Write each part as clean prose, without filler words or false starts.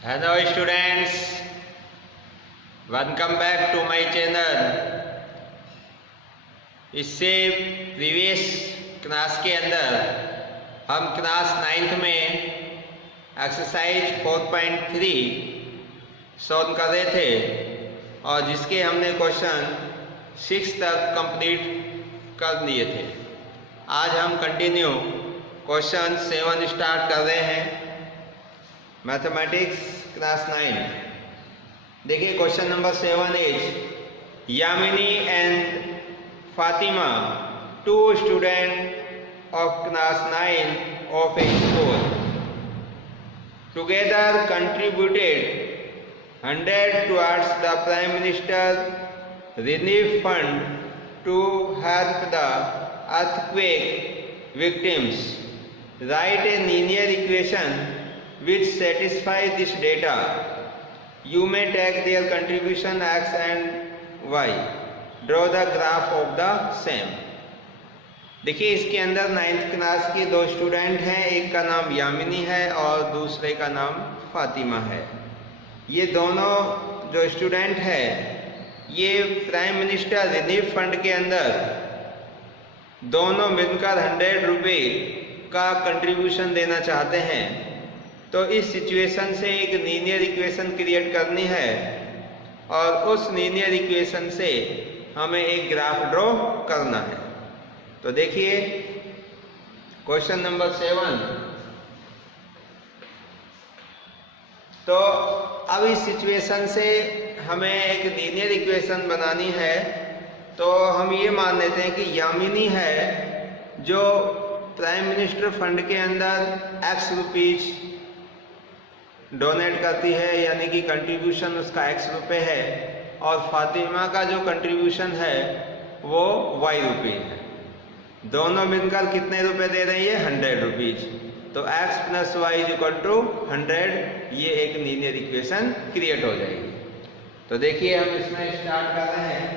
Hello students, welcome back to my channel। इससे previous class के अंदर हम क्लास 9th में एक्सरसाइज 4.3 सॉल्व कर रहे थे और जिसके हमने क्वेश्चन 6 तक कंप्लीट कर लिए थे। आज हम कंटिन्यू क्वेश्चन 7 स्टार्ट कर रहे हैं, मैथमेटिक्स क्लास 9। देखिए question number 7 is Yamini and Fatima, 2 student of class 9 of a school, together contributed 100 towards the Prime Minister Relief Fund to help the earthquake victims. Write a linear equation which satisfy this data. You may take their contribution x and y. Draw the graph of the same. देखिए इसके अंदर 9th class के 2 student हैं, एक का नाम यामिनी है और दूसरे का नाम फातिमा है। ये दोनों जो स्टूडेंट है ये प्राइम मिनिस्टर रिलीफ फंड के अंदर दोनों मिलकर 100 रुपये का कंट्रीब्यूशन देना चाहते हैं। तो इस सिचुएशन से एक लीनियर इक्वेशन क्रिएट करनी है और उस लीनियर इक्वेशन से हमें एक ग्राफ ड्रॉ करना है। तो देखिए क्वेश्चन नंबर 7। तो अब इस सिचुएशन से हमें एक लीनियर इक्वेशन बनानी है। तो हम ये मान लेते हैं कि यामिनी है जो प्राइम मिनिस्टर फंड के अंदर x रुपीज डोनेट करती है, यानी कि कंट्रीब्यूशन उसका x रुपये है, और फातिमा का जो कंट्रीब्यूशन है वो y रुपये है। दोनों मिलकर कितने रुपए दे रही है? 100 रुपीज। तो x plus y is equal to 100, ये एक लीनियर इक्वेशन क्रिएट हो जाएगी। तो देखिए हम इसमें स्टार्ट कर रहे हैं।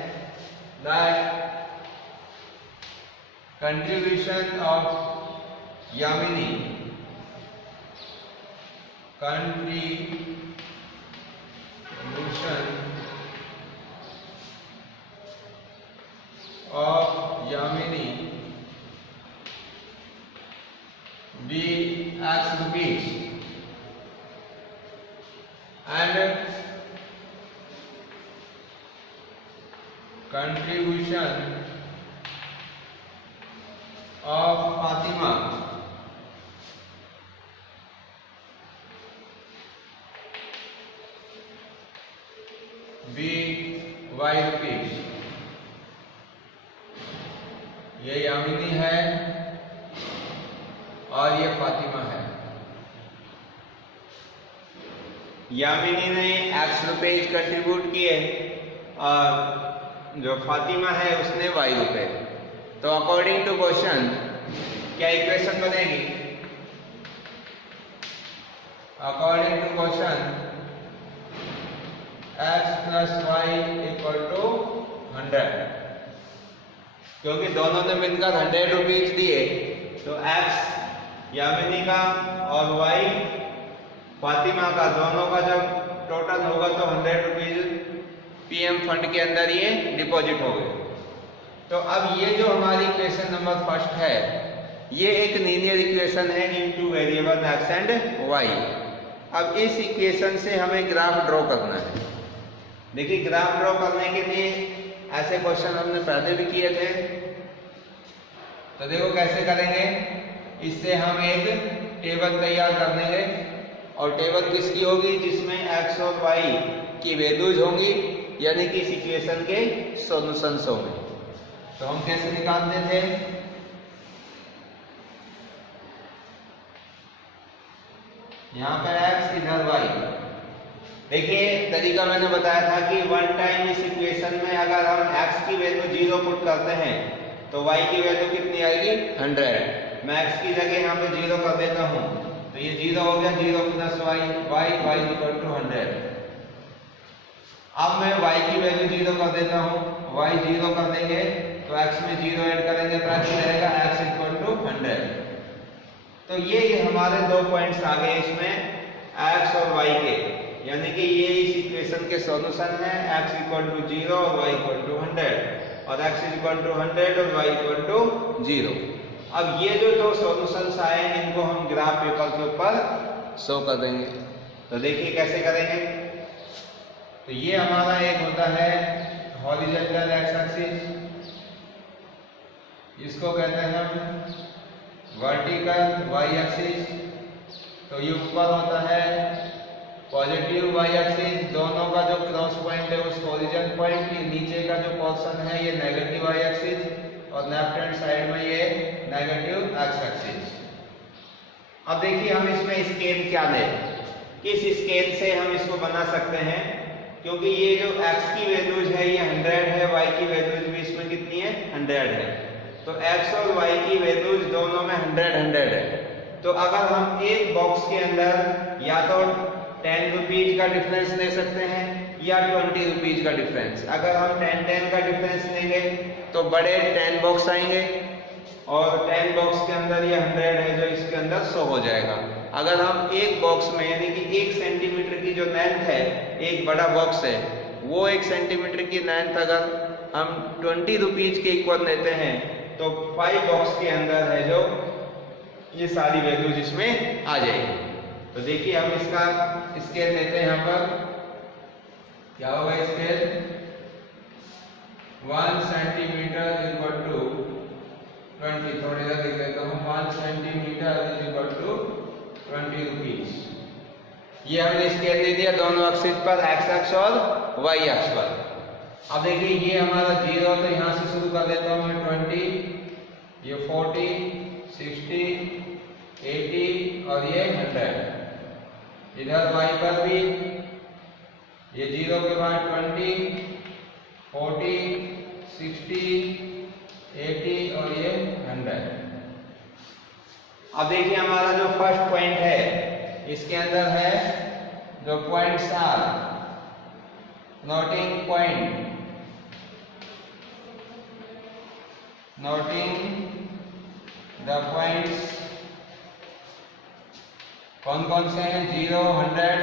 Contribution of Yamini, contribution of Yamini be x rupees and contribution of Fatima be y rupees। ये यामिनी है और ये फातिमा है। यामिनी ने x रुपये कंट्रीब्यूट किए और जो फातिमा है उसने y रुपये। तो अकॉर्डिंग टू क्वेश्चन क्या इक्वेशन बनेगी? According to question x plus y equal to 100, क्योंकि दोनों ने मिलकर 100 रुपीज दिए। तो x यामिनी का और y फातिमा का, दोनों का जब टोटल होगा तो 100 रुपीज पीएम फंड के अंदर ये डिपॉजिट हो गए। तो अब ये जो हमारी इक्वेशन नंबर 1 है ये एक लीनियर इक्वेशन है into variable x and y। अब इस इक्वेशन से हमें ग्राफ ड्रॉ करना है। देखिए ग्राफ ड्रॉ करने के लिए ऐसे क्वेश्चन हमने पहले भी किए थे। तो देखो कैसे करेंगे। इससे हम एक टेबल तैयार कर देंगे और टेबल किसकी होगी? जिसमें x और y की वैल्यूज होंगी, यानी कि इस इक्वेशन के सॉल्यूशंस होंगे। तो हम कैसे निकालते थे? यहाँ पर x इधर y। देखिए तरीका मैंने बताया था कि वन टाइम इस इक्वेशन में अगर हम x की वैल्यू 0 पुट करते हैं तो y की वैल्यू कितनी आएगी? 100। मैं x की जगह यहाँ पे 0 कर देता हूँ, तो ये 0 हो गया। 0 प्लस y इक्वल टू 100। अब मैं y की वैल्यू 0 कर देता हूँ, y 0 कर देंगे तो x में 0 ऐड करेंगे तो x रहेगा x इक्वल टू 100। तो ये हमारे 2 पॉइंट्स आ गए इसमें। x और y के, यानी कि ये इस इक्वेशन के सॉल्यूशन है। x इक्वल टू 0 और y इक्वल टू 100 और x इक्वल टू 100 और y इक्वल टू 0। अब ये जो दो सॉल्यूशंस आए हैं इनको हम ग्राफ पेपर के ऊपर शो कर देंगे। तो देखिए कैसे करेंगे। तो ये हमारा एक होता है हॉरिजॉन्टल एक्स एक्सिस, इसको कहते हैं हम वर्टिकल वाई एक्सिस। तो ये ऊपर होता है पॉजिटिव वाई एक्सिस, दोनों का जो क्रॉस पॉइंट है उस ओरिजिन पॉइंट के नीचे का जो पोर्शन है ये नेगेटिव वाई एक्सिस और लेफ्ट हैंड साइड में ये नेगेटिव एक्स एक्सिस। अब देखिए हम इसमें स्केल क्या लें, किस स्केल से हम इसको बना सकते हैं, क्योंकि ये जो x की वैल्यूज है ये 100 है, y की वैल्यूज भी इसमें कितनी है 100 है। तो x और y की वैल्यूज दोनों में 100 है। तो अगर हम एक बॉक्स के अंदर या तो 10 रुपीज का डिफरेंस ले सकते हैं या 20 रुपीज का डिफरेंस। अगर हम 10 का डिफरेंस लेंगे तो बड़े 10 बॉक्स आएंगे और 10 बॉक्स के अंदर ये 100 है जो इसके अंदर शो हो जाएगा। अगर हम एक बॉक्स में यानी कि 1 सेंटीमीटर की जो लेंथ है, एक बड़ा बॉक्स है वो 1 सेंटीमीटर की लेंथ अगर हम 20 रुपीज के इक्वल लेते हैं तो 5 बॉक्स के अंदर है जो ये सारी वैल्यूज इसमें आ जाएगी। तो देखिए हम इसका स्केल लेते हैं, यहाँ पर क्या होगा स्केल 1 सेंटीमीटर इक्वल टू 20, थोड़ी सा देख लेता हूँ। 1 centimetre is equal to 20 rupees. ये हमने स्केल दे दिया दोनों एक्सिस पर, एक्स एक्स और वाई एक्स पर। अब देखिए ये हमारा 0 तो यहाँ से शुरू कर देता हूँ मैं 20, ये 40, 60, 80 और ये 100। इधर वाई पर भी ये 0 के बाद 20, 40, 60, 80 और ये 100। अब देखिए हमारा जो फर्स्ट पॉइंट है इसके अंदर है जो points are noting point, noting the points कौन कौन से हैं 0, 100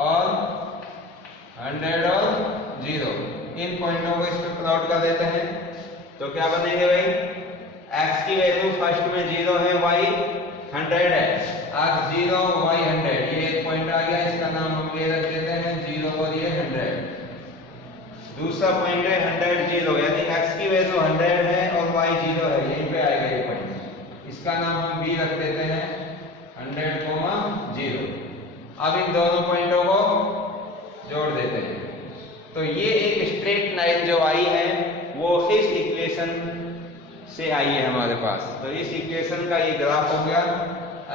और 100 और 0। इन पॉइंटों को इस पर प्लॉट कर देते हैं। तो क्या बनेंगे भाई, x की वैल्यू फर्स्ट में 0 है, y 100 है, x 0 y 100, ये एक पॉइंट आ गया, इसका नाम हम ये रख देते हैं 0 और ये 100। दूसरा पॉइंट है 100 0, यानी x की वैल्यू 100 है और y 0 है, यहीं पे आएगा ये पॉइंट, इसका नाम हम b रख देते हैं 100, 0। अब इन दोनों पॉइंटों को जोड़ देते हैं। तो ये एक स्ट्रेट लाइन जो आई है वो इस इक्वेशन से आई है हमारे पास। तो इस इक्वेशन का ये ग्राफ हो गया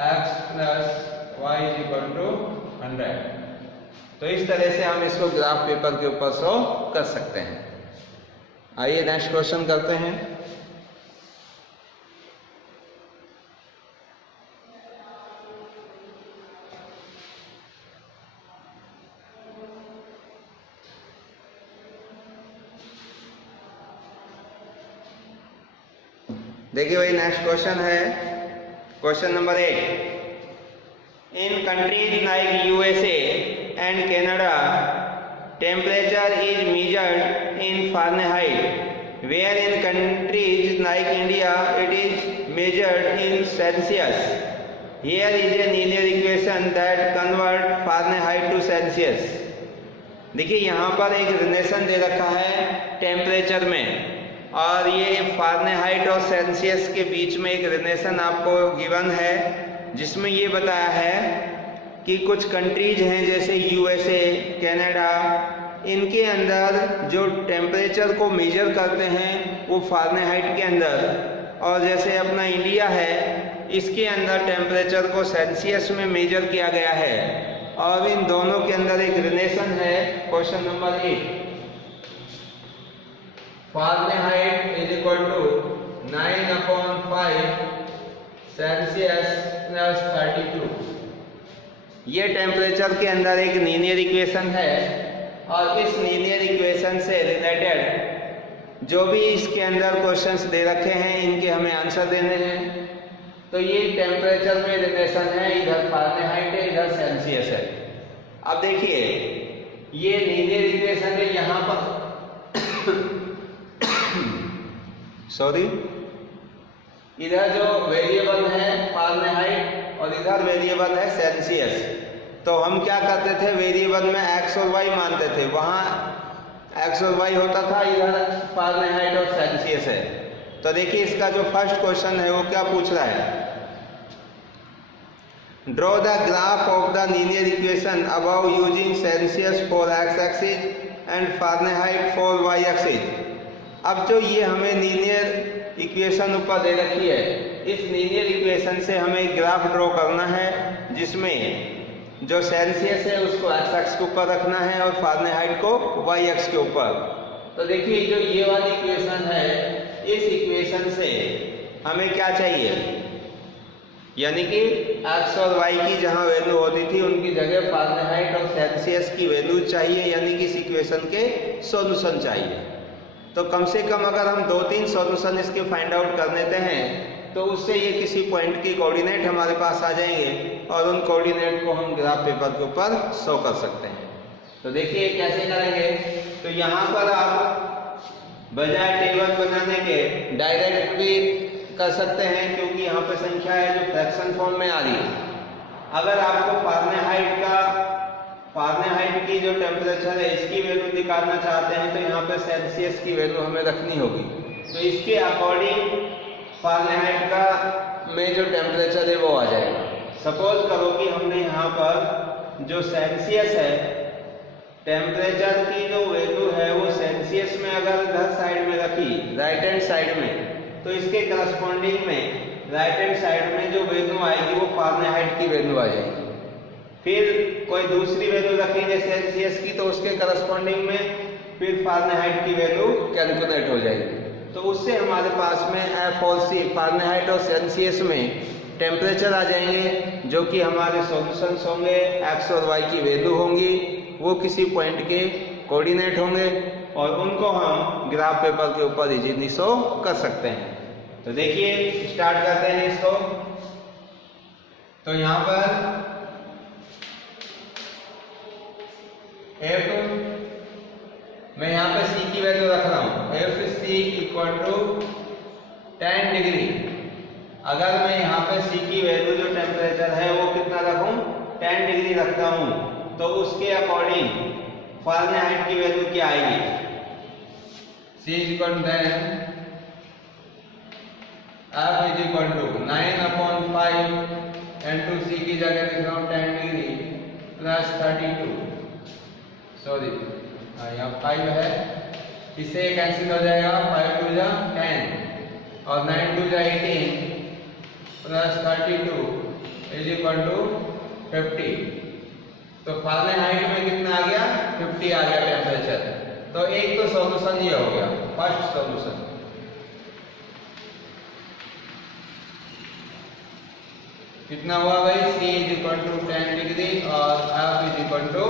x + y = 100। तो इस तरह से हम इसको ग्राफ पेपर के ऊपर शो कर सकते हैं। आइए नेक्स्ट क्वेश्चन करते हैं। देखिए भाई नेक्स्ट क्वेश्चन है question number 8। In countries like USA and Canada temperature is measured in Fahrenheit, where in countries like India it is measured in Celsius. Here is a linear equation that convert Fahrenheit to Celsius. देखिए यहाँ पर एक relation दे रखा है temperature में, और ये Fahrenheit और सेल्सियस के बीच में एक रिलेशन आपको गिवन है, जिसमें ये बताया है कि कुछ कंट्रीज हैं जैसे यूएसए, कनाडा, इनके अंदर जो टेम्परेचर को मेजर करते हैं वो फारेनहाइट के अंदर, और जैसे अपना इंडिया है इसके अंदर टेम्परेचर को सेल्सियस में मेजर किया गया है, और इन दोनों के अंदर एक रिलेशन है। Question number 8, Fahrenheit is equal to 9/5 Celsius plus 32। ये टेम्परेचर के अंदर एक लीनियर इक्वेशन है, और इस लीनियर इक्वेशन से रिलेटेड जो भी इसके अंदर क्वेश्चंस दे रखे हैं इनके हमें आंसर देने हैं। तो ये टेम्परेचर में रिलेशन है, इधर फारेनहाइट है सेल्सियस है। अब देखिए ये लीनियर इक्वेशन है, यहाँ पर सॉरी इधर जो वेरिएबल है फारेनहाइट और इधर वेरिएबल है सेल्सियस। तो हम क्या करते थे, वेरिएबल में एक्स और वाई मानते थे, वहाँ एक्स और वाई होता था, इधर फारेनहाइट और सेल्सियस है। तो देखिए इसका जो फर्स्ट क्वेश्चन है वो क्या पूछ रहा है, draw the graph of the linear equation above using Celsius for x axis and Fahrenheit for y axis. अब जो ये हमें लीनियर इक्वेशन ऊपर दे रखी है, इस लीनियर इक्वेशन से हमें ग्राफ ड्रॉ करना है जिसमें जो सेल्सियस है उसको एक्स एक्स के ऊपर रखना है और फारेनहाइट को वाई एक्स के ऊपर। तो देखिए जो ये वाली इक्वेशन है, इस इक्वेशन से हमें क्या चाहिए, यानी कि एक्स और वाई की जहां वैल्यू होती थी उनकी जगह फारेनहाइट और सेल्सियस की वैल्यू चाहिए, यानी कि इस इक्वेशन के सॉल्यूशन चाहिए। तो कम से कम अगर हम 2-3 सॉल्यूशन इसके फाइंड आउट कर लेते हैं तो उससे ये किसी पॉइंट की कोऑर्डिनेट हमारे पास आ जाएंगे और उन कोऑर्डिनेट को हम ग्राफ पेपर के ऊपर शो कर सकते हैं। तो देखिए कैसे करेंगे, तो यहाँ पर आप बजाय टेबल बनाने के डायरेक्ट भी कर सकते हैं, क्योंकि यहाँ पे संख्या है जो फ्रैक्शन फॉर्म में आ रही है। अगर आपको फारेनहाइट की जो टेम्परेचर है इसकी वैल्यू निकालना चाहते हैं तो यहाँ पे सेल्सियस की वैल्यू हमें रखनी होगी। तो इसके अकॉर्डिंग फारेनहाइट का में जो टेम्परेचर है वो आ जाएगा। सपोज करो कि हमने यहाँ पर जो सेल्सियस है, टेम्परेचर की जो वैल्यू है वो सेल्सियस में अगर इधर साइड में रखी, राइट हैंड साइड में, तो इसके करस्पॉन्डिंग में राइट हैंड साइड में जो वैल्यू आएगी वो फारेनहाइट की वैल्यू आ जाएगी। फिर कोई दूसरी वैल्यू रखेंगे सेल्सियस की तो उसके करस्पॉन्डिंग में फिर फारेनहाइट की वैल्यू कैलकुलेट हो जाएगी। तो उससे हमारे पास में एफ और सी, फारेनहाइट और सेल्सियस में टेम्परेचर आ जाएंगे, जो कि हमारे सॉल्यूशंस होंगे, एक्स और वाई की वैल्यू होंगी, वो किसी पॉइंट के कोऑर्डिनेट होंगे और उनको हम ग्राफ पेपर के ऊपर इजीली शो कर सकते हैं। तो देखिए स्टार्ट करते हैं इसको। तो यहाँ पर एफ, मैं यहाँ पे सी की वैल्यू रख रहा हूँ, F C equal to 10 degree. अगर मैं यहाँ पे सी की वैल्यू जो टेम्परेचर है वो कितना रखूँ, 10 डिग्री रखता हूँ, तो उसके अकॉर्डिंग फारेनहाइट की वैल्यू क्या आएगी, C equal to then F is equal to 9/5 into C की जगह लिख रहा हूँ 10 डिग्री प्लस 32, सॉरी यहाँ 5 है, इससे कैंसिल हो जाएगा, 5 2 जा 10 और 9 2 जा 18 प्लस 32 इज इक्वल टू 50। तो फारेनहाइट में कितना आ गया, 50 आ गया टेम्परेचर। तो एक तो सॉल्यूशन ये हो गया, फर्स्ट सॉल्यूशन। कितना हुआ भाई, C is equal to 10 degree और F is equal to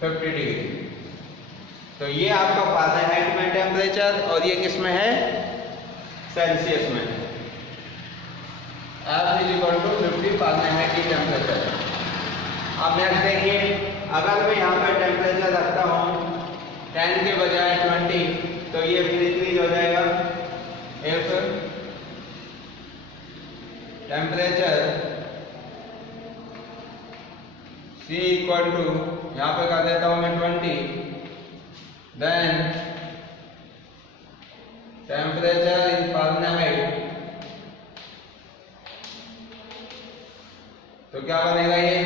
50 degree. तो ये आपका फारेनहाइट में टेम्परेचर और ये किस में है, सेल्सियस में। F is equal to 50 Fahrenheit की टेम्परेचर। अब नेक्स्ट देखिए, अगर मैं यहाँ पर टेम्परेचर रखता हूँ 10 के बजाय 20, तो ये फिर इंक्रीज हो जाएगा। F temperature C equal to, यहाँ पे कर देता हूँ मैं 20, देन टेम्परेचर इन फारेनहाइट, तो क्या बनेगा ये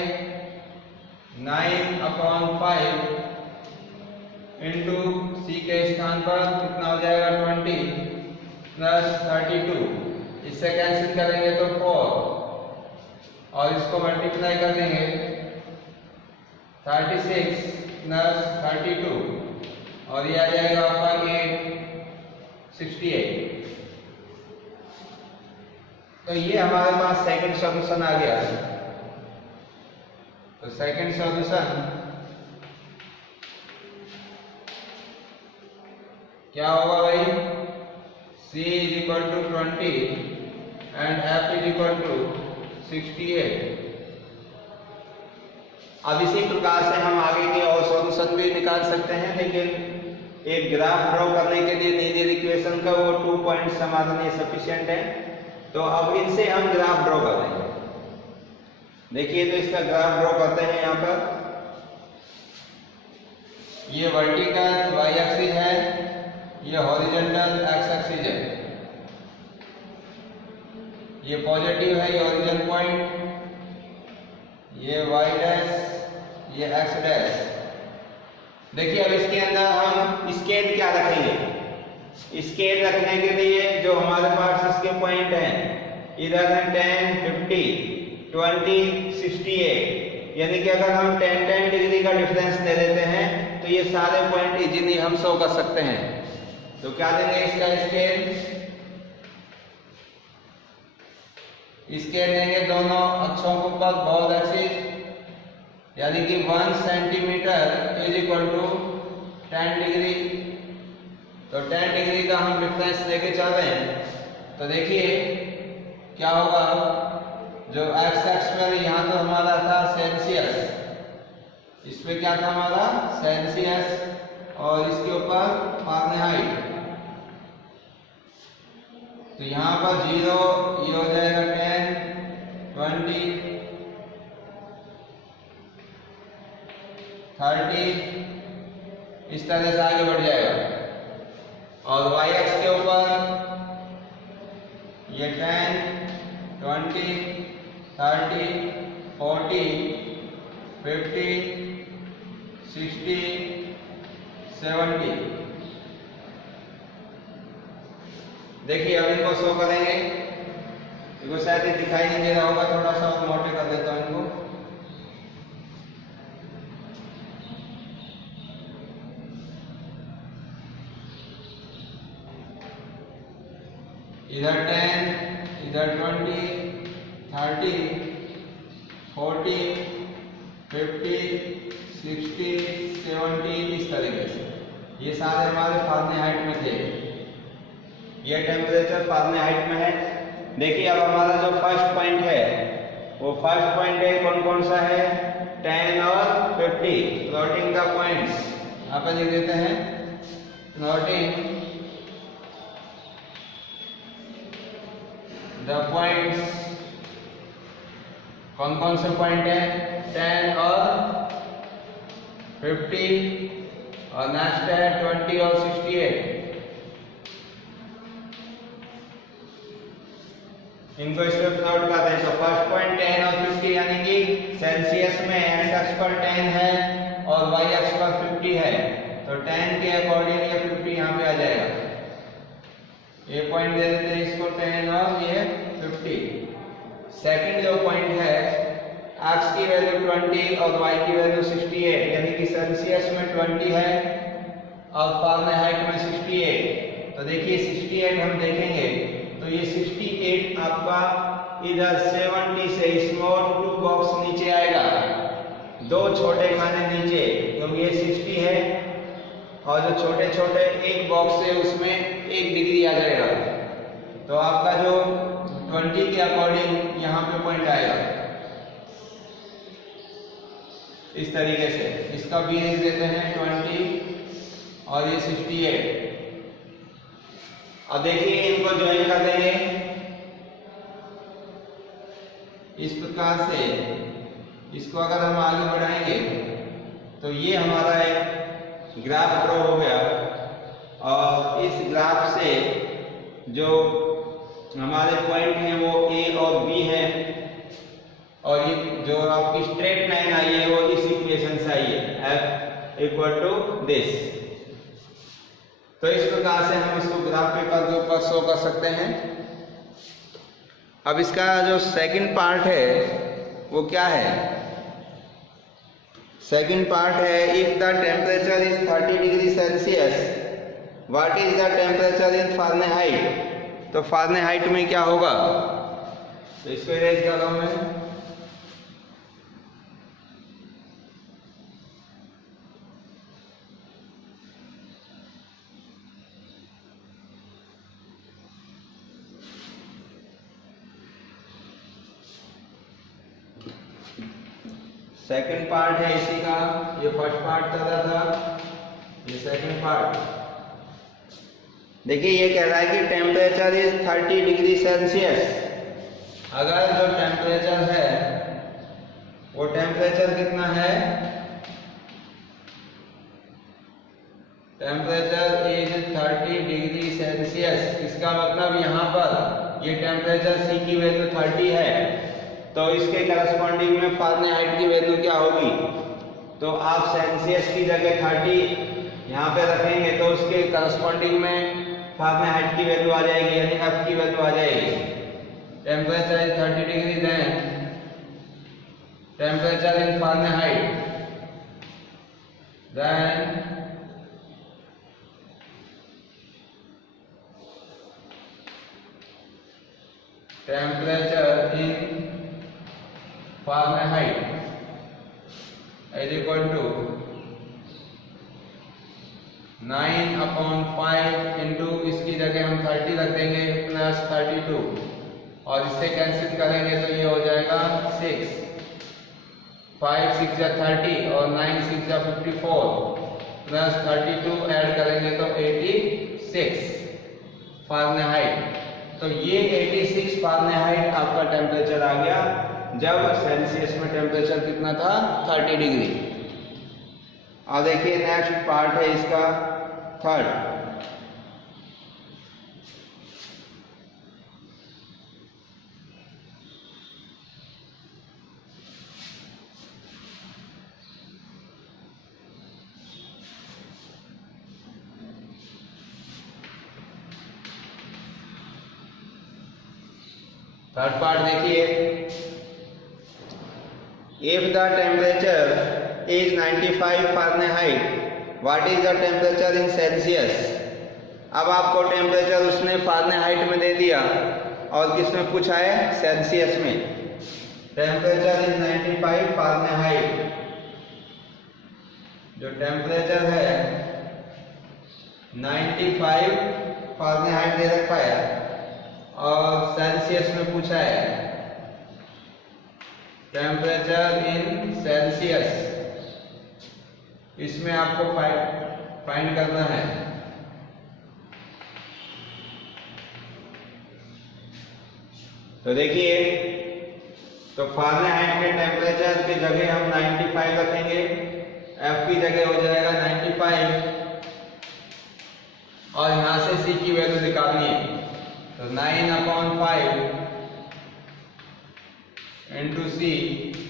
9/5 इंटू सी के स्थान पर कितना हो जाएगा 20 प्लस 32, इससे कैंसिल करेंगे तो 4 और इसको मल्टीप्लाई कर देंगे 36 प्लस 32 और ये आ जाएगा आपका 68। तो ये हमारे पास सेकंड सॉल्यूशन आ गया। तो सेकंड सॉल्यूशन क्या होगा भाई, C is equal to 20 and F is equal to 68। अब इसी प्रकार से हम आगे की और सॉल्यूशन भी निकाल सकते हैं, लेकिन एक ग्राफ ड्रॉ करने के लिए लीनियर इक्वेशन का वो 2 पॉइंट्स हमारे लिए सफिशिएंट है। तो अब इनसे हम ग्राफ ड्रॉ कर देंगे। देखिए, तो इसका ग्राफ ड्रॉ करते हैं। यहाँ पर ये वर्टिकल वाई एक्सिस है, ये हॉरिजॉन्टल एक्स एक्सिस है, ये पॉजिटिव है, ये ओरिजिन पॉइंट, ये वाई डैश, ये एक्स डैश। देखिए, अब इसके अंदर हम स्केल क्या रखेंगे? स्केल रखने के लिए जो हमारे पास इसके पॉइंट हैं, इधर है 10, 50, 20, 68, यानी कि अगर हम 10 डिग्री का डिफरेंस दे देते हैं तो ये सारे पॉइंट इजीली हम शो कर सकते हैं। तो क्या देंगे इसका स्केल? स्केल देंगे दोनों अक्षों के ऊपर बॉल एक्सिस, यानी कि 1 centimetre is equal to 10 degree. तो 10 डिग्री का हम डिफरेंस लेके चल रहे हैं। तो देखिए क्या होगा, जो एक्स एक्स पर यहाँ तो हमारा था सेल्सियस, इसमें क्या था हमारा सेल्सियस, और इसके ऊपर फारेनहाइट। तो यहाँ पर 0, ये हो जाएगा 10, 20, 30, इस तरह से आगे बढ़ जाएगा। और वाई एक्स के ऊपर ये 10, 20, 30, 40, 50, 60, 70। देखिए, अब इनको शो करेंगे। इनको शायद ये दिखाई नहीं दे रहा होगा, थोड़ा सा और मोटे कर देता हूं इनको। इधर 10, इधर 20, 30, 40, 50, 60, 70, इस तरीके से ये सारे हमारे फारेनहाइट में थे। ये टेम्परेचर फारेनहाइट में है। देखिए, अब हमारा जो फर्स्ट पॉइंट है, वो फर्स्ट पॉइंट है कौन कौन सा है? 10 और 50, प्लॉटिंग द पॉइंट्स। यहाँ पर लिख देते हैं प्लॉटिंग द पॉइंट्स। कौन कौन से पॉइंट है? 10 और 50, और नेक्स्ट है 20 और 68। इनको इस पे प्लॉट करते हैं। तो फर्स्ट पॉइंट 10 और 50, यानी कि सेल्सियस में एक्स एक्स पर 10 है और वाई एक्स पर 50 है। तो 10 के अकॉर्डिंग ये 50 यहाँ पे आ जाएगा। ये पॉइंट दे देते हैं इसको 10 और ये 50। सेकंड जो पॉइंट है, एक्स की वैल्यू 20 और वाई की वैल्यू 68, यानी कि सेल्सियस में 20 है और फारेनहाइट में 68। तो देखिए 68 हम देखेंगे तो ये 68 आपका इधर 70 से स्मॉल 2 बॉक्स नीचे आएगा, 2 छोटे खाने नीचे, क्योंकि ये 60 है और जो छोटे छोटे एक बॉक्स है उसमें 1 डिग्री आ जाएगा। तो आपका जो 20 के अकॉर्डिंग यहाँ पे पॉइंट आएगा इस तरीके से। इसका भी लिख देते हैं 20 और ये 68। अब देखिए, इनको ज्वाइन कर देंगे इस प्रकार से। इसको अगर हम आगे बढ़ाएंगे तो ये हमारा एक ग्राफ ड्रॉ हो गया, और इस ग्राफ से जो हमारे पॉइंट हैं वो ए और बी है, और ये जो आपकी स्ट्रेट लाइन आई है वो इस इक्वेशन से आई है, F इक्वल टू दिस। तो इस प्रकार से हम इसको ग्राफ पेपर के ऊपर शो कर सकते हैं। अब इसका जो सेकंड पार्ट है वो क्या है? सेकंड पार्ट है, if the temperature is 30 degree Celsius, what is the temperature in Fahrenheit? तो फारेनहाइट में क्या होगा? तो इसको इरेज कर रहा हूं मैं। सेकंड पार्ट है इसी का, ये फर्स्ट पार्ट चल रहा था, ये सेकंड पार्ट। देखिए ये कह रहा है कि टेम्परेचर इज 30 डिग्री सेल्सियस। अगर जो टेम्परेचर है वो टेम्परेचर कितना है, टेम्परेचर इज 30 डिग्री सेल्सियस। इसका मतलब यहाँ पर ये टेम्परेचर सी की वैल्यू 30 है, तो इसके करस्पॉन्डिंग में फ़ारेनहाइट की वैल्यू क्या होगी। तो आप सेल्सियस की जगह 30 यहाँ पे रखेंगे तो उसके करस्पॉन्डिंग में फ़ारेनहाइट की वैल्यू आ जाएगी, यानी एफ की वैल्यू आ जाएगी। Temperature is 30 degree, then temperature in Fahrenheit, then temperature in Fahrenheit is equal to 9/5 into, इसकी जगह हम 30 रख देंगे, प्लस 32, और इससे कैंसिल करेंगे तो ये हो जाएगा 6, 5 6 या 30 और 9 6 या 54, प्लस 32 ऐड करेंगे तो 86 फ़ारेनहाइट। तो ये 86 फ़ारेनहाइट आपका टेम्परेचर आ गया जब सेल्सियस में टेम्परेचर कितना था, 30 डिग्री। और देखिए नेक्स्ट पार्ट है इसका थर्ड। थर्ड पार्ट देखिए, if the temperature is 95 Fahrenheit, what is the temperature in Celsius. अब आपको टेम्परेचर उसने फ़ारेनहाइट में दे दिया और किस में पूछा है, सेल्सियस में। टेम्परेचर इज 95 फ़ारेनहाइट, जो टेम्परेचर है 95 फ़ारेनहाइट दे रखा है और सेल्सियस में पूछा है टेम्परेचर इन सेल्सियस। इसमें आपको फाइंड करना है। तो देखिए, तो फ़ारेनहाइट में टेम्परेचर की जगह हम 95 रखेंगे, एफ की जगह हो जाएगा 95, और यहां से सी की वैल्यू निकालनी है। तो 9/5 इंटू सी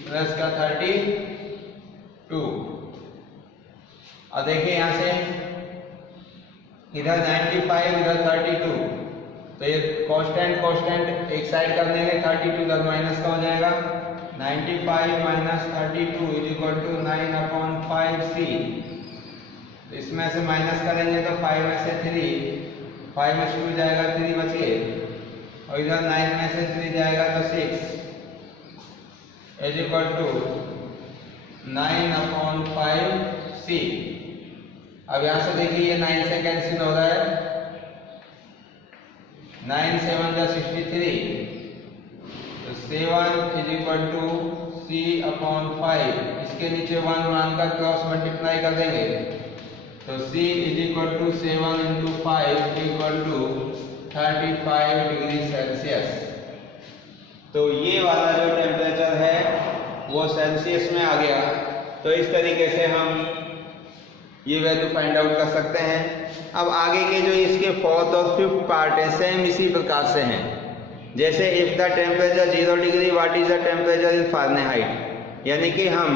प्लस का 32। और देखिए यहां से इधर 95 इधर 32, तो ये कांस्टेंट एक साइड कर देंगे, 32 इधर माइनस का हो जाएगा। 95 माइनस 32 इज इक्वल टू 9/5 सी। इसमें से माइनस करेंगे तो 5 में से 3, 5 में से 2 जाएगा, 3 बचे, और इधर 9 में से 3 जाएगा तो 6 इज इक्वल टू 9/5 सी। अब यहां से देखिए ये 9 से कैंसिल हो रहा है, 9 7 जा 63, तो 7 इज इक्वल टू C/5। इसके नीचे 1 मानकर क्रॉस मल्टीप्लाई कर देंगे, तो C is equal to 7 into 5 equal to 35 degree Celsius. तो ये वाला जो टेम्परेचर है वो सेल्सियस में आ गया। तो इस तरीके से हम ये वैल्यू फाइंड आउट कर सकते हैं। अब आगे के जो इसके फोर्थ और फिफ्थ पार्ट है सेम इसी प्रकार से हैं। जैसे if the temperature 0 degree what is the temperature in Fahrenheit, यानी कि हम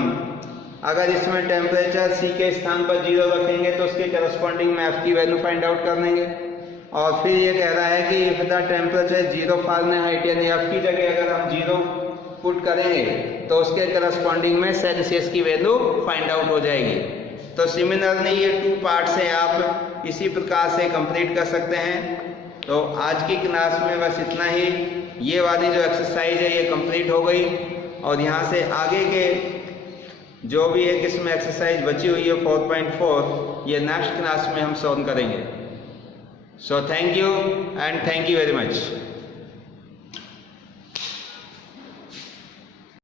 अगर इसमें टेम्परेचर सी के स्थान पर 0 रखेंगे तो उसके करस्पॉन्डिंग में एफ की वैल्यू फाइंड आउट कर लेंगे। और फिर ये कह रहा है कि इफ द टेम्परेचर 0 फ़ारेनहाइट, यानी एफ की जगह अगर हम 0 पुट करेंगे तो उसके करस्पॉन्डिंग में सेल्सियस की वैल्यू फाइंड आउट हो जाएगी। तो सिमिलरली ये 2 पार्ट्स हैं, आप इसी प्रकार से कंप्लीट कर सकते हैं। तो आज की क्लास में बस इतना ही। ये वाली जो एक्सरसाइज है ये कंप्लीट हो गई, और यहाँ से आगे के जो भी एक इसमें एक्सरसाइज बची हुई है 4.4, ये नेक्स्ट क्लास में हम सॉल्व करेंगे। So thank you and thank you very much.